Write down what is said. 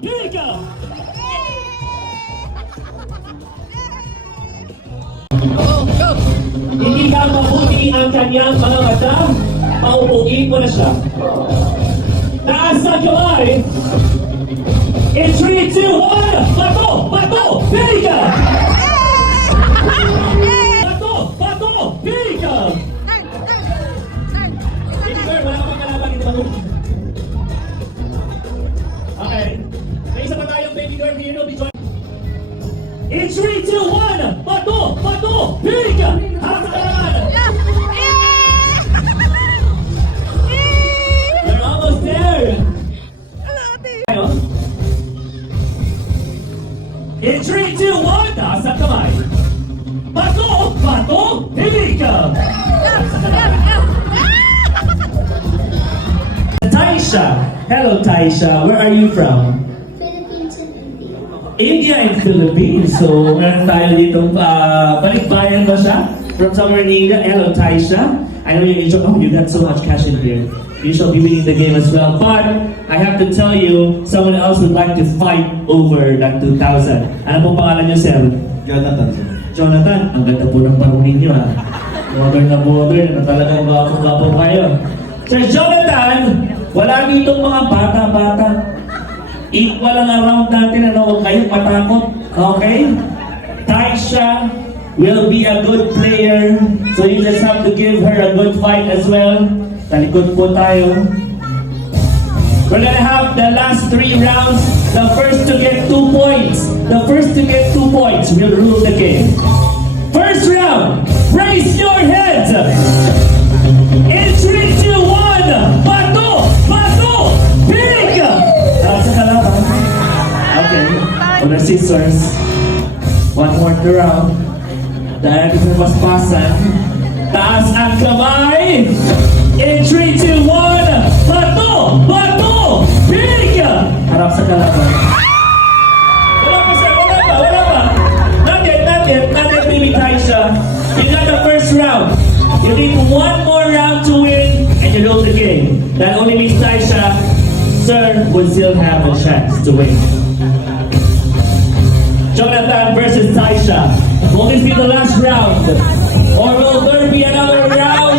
Here we go! Hindi ka mabuti ang kanyang mga mata, maupuin mo na siya. Taas ang kamay! In 3, 2, 1! Bato! Bato! Piliga! Bato! Bato! Piliga! Hindi sir, wala pang kalaban dito ba? Okay. May isa pa tayong baby girl here, no? In 3, 2, 1! Bato! Bato! Piliga! Harap sa kalaban! You're almost there! In 3, 2, 1, taas ang kamay. Bato! Bato! Piliga! Taisha! Hello Taisha, where are you from? Philippines and India. India and Philippines. So, meron tayo ditong balikbayan ba siya? From somewhere in India. Hello Taisha. I know you enjoy, oh, you got so much cash in here. You shall be winning the game as well. But, I have to tell you, someone else would like to fight over that 2,000. Ano pong pangalan niyo, sir? Jonathan, sir. Jonathan, ang ganda po ng parunin niyo, ha? Modern na talagang gwapo kayo. Sir Jonathan, wala ditong mga bata-bata. Equal ang around natin, ano, huwag kayong matakot. Okay? Taisha will be a good player, so you just have to give her a good fight as well. Talikod po tayo. We're gonna have the last 3 rounds. The first to get 2 points. The first to get 2 points will rule the game. First round, raise your heads. In 3, 2, 1, bato! Bato! Pick! Sa kalaban. Okay. On the scissors. One more round. Dahil sa paspasan. Taas ang kamay. In 3, 2, 1, bato! Bato! Pick! Harap sa kalaban. Wala pa sir, wala pa. Not yet, baby Taisha. You got the first round. You need 1 more round to win, and you lose the game. That only means Taisha, sir, will still have a chance to win. Jonathan versus Taisha. Will this be the last round? Or will there be another round?